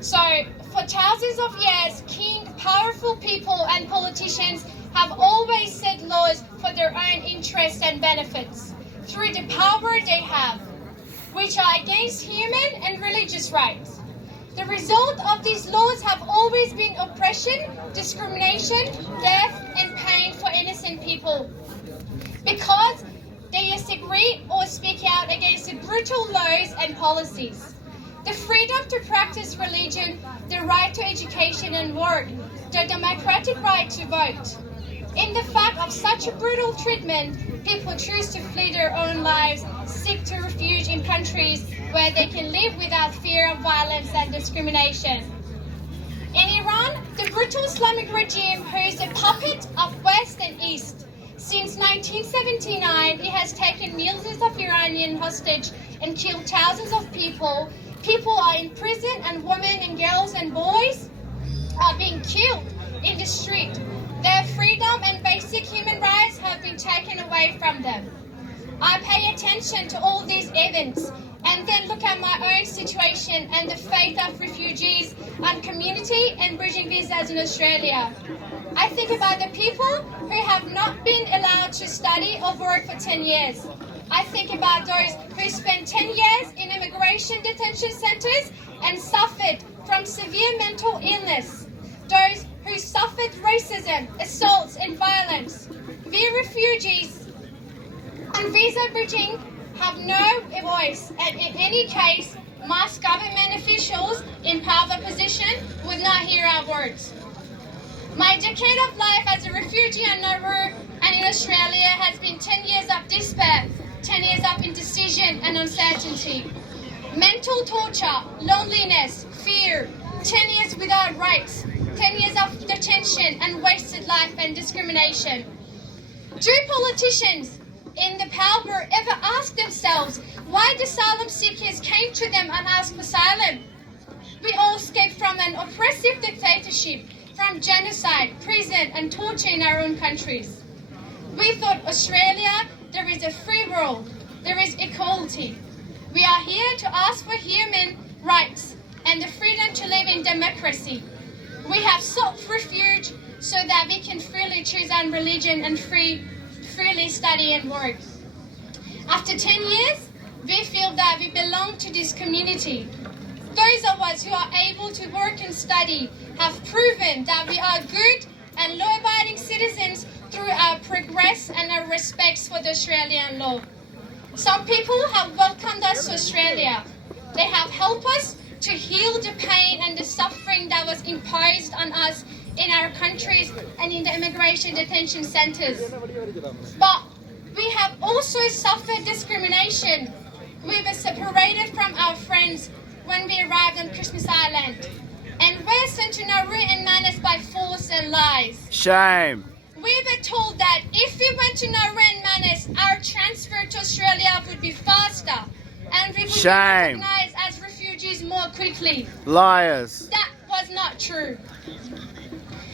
So, for thousands of years, powerful people and politicians have always set laws for their own interests and benefits through the power they have, which are against human and religious rights. The result of these laws have always been oppression, discrimination, death, and pain for innocent people, because they disagree or speak out against the brutal laws and policies. The freedom to practice religion, the right to education and work, the democratic right to vote. In the fact of such a brutal treatment, people choose to flee their own lives, seek to refuge in countries where they can live without fear of violence and discrimination. In Iran, the brutal Islamic regime, who is a puppet of West and East, since 1979, it has taken millions of Iranians hostage and killed thousands of people. People are in prison, and women and girls and boys are being killed in the street. Their freedom and basic human rights have been taken away from them. I pay attention to all these events and then look at my own situation and the fate of refugees and community and bridging visas in Australia. I think about the people who have not been allowed to study or work for 10 years. I think about those who spent 10 years in immigration detention centres and suffered from severe mental illness. Those who suffered racism, assaults and violence. We refugees and visa bridging have no voice, and in any case, most government officials in power position would not hear our words. My decade of life as a refugee in Nauru and in Australia has been 10 years of despair, 10 years of indecision and uncertainty. Mental torture, loneliness, fear, 10 years without rights, 10 years of detention and wasted life and discrimination. Do politicians in the power ever ask themselves why the asylum seekers came to them and asked for asylum? We all escaped from an oppressive dictatorship, from genocide, prison and torture in our own countries. We thought Australia, there is a free world, there is equality. We are here to ask for human rights and the freedom to live in democracy. We have sought refuge so that we can freely choose our religion and freely study and work. After 10 years, we feel that we belong to this community. Those of us who are able to work and study have proven that we are good and law-abiding citizens through our progress and our respect for the Australian law. Some people have welcomed us to Australia. They have helped us to heal the pain and the suffering that was imposed on us in our countries and in the immigration detention centres. But we have also suffered discrimination. We were separated from our friends when we arrived on Christmas Island, and were sent to Nauru and Manus by force and lies. Shame. We were told that if we went to Nauru and Manus, our transfer to Australia would be faster, and we would be recognised as refugees more quickly. Liars. That was not true.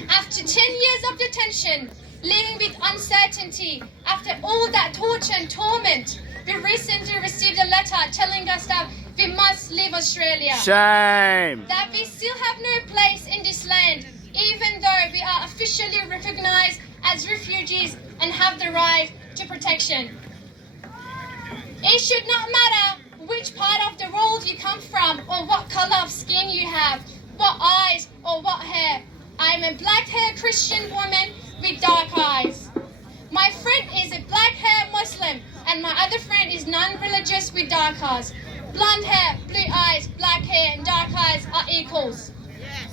After 10 years of detention, living with uncertainty, after all that torture and torment, we recently received a letter telling us that we must leave Australia. Shame. That we still have no place in this land, even though we are officially recognised as refugees and have the right to protection. It should not matter which part of the world you come from or what colour of skin you have, what eyes or what hair. I am a black-haired Christian woman with dark eyes. My friend is a black-haired Muslim and my other friend is non-religious with dark eyes. Blonde hair, blue eyes, black hair and dark eyes are equals.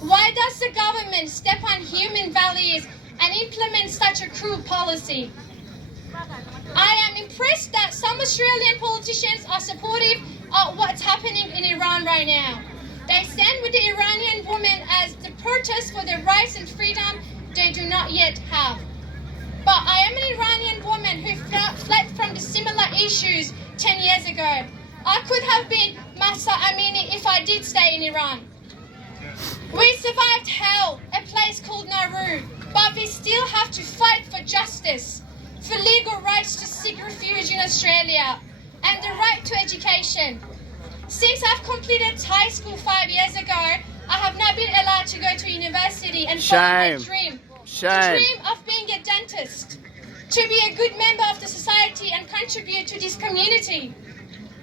Why does the government step on human values and implement such a cruel policy? I am impressed that some Australian politicians are supportive of what's happening in Iran right now. They stand with the Iranian women as the protest for their rights and freedom they do not yet have. But I am an Iranian woman who fled from the similar issues 10 years ago. I could have been Mahsa Amini if I did stay in Iran. We survived hell, a place called Nauru, but we still have to fight for justice, for legal rights to seek refuge in Australia, and the right to education. Since I've completed high school 5 years ago, I to go to university and follow my Shame. dream. Shame. The dream of being a dentist. To be a good member of the society and contribute to this community.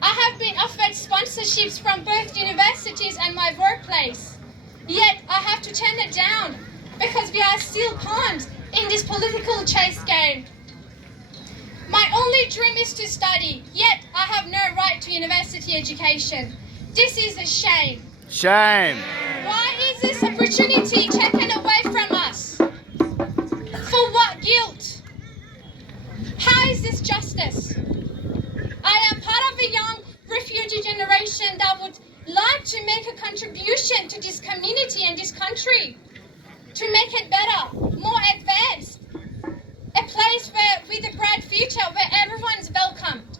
I have been offered sponsorships from both universities and my workplace. Yet I have to turn it down because we are still pawns in this political chase game. My only dream is to study, yet I have no right to university education. This is a shame. Shame. Why is this opportunity taken away from us? For what guilt? How is this justice? I am part of a young refugee generation that would like to make a contribution to this community and this country, to make it better, more advanced, a place with a bright future where everyone's welcomed.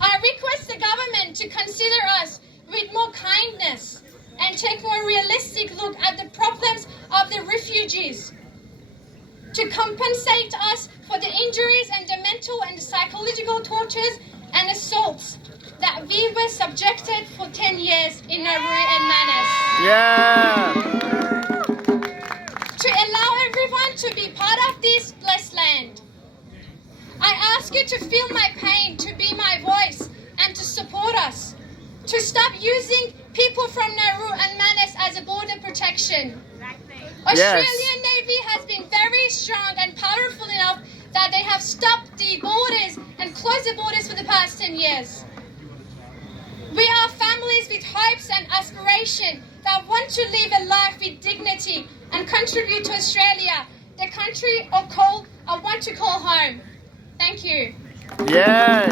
I request the government to consider us with more kindness and take a more realistic look at the problems of the refugees, to compensate us for the injuries and the mental and psychological tortures and assaults that we were subjected for 10 years in Nauru and Manus. Yeah. To allow everyone to be part of this blessed land. I ask you to feel my pain, to be my voice, and to support us. To stop using people from Nauru and Manus as a border protection. Australian Navy has been very strong and powerful enough that they have stopped the borders and closed the borders for the past 10 years. We are families with hopes and aspiration that want to live a life with dignity and contribute to Australia, the country I want to call home. Thank you. Yeah.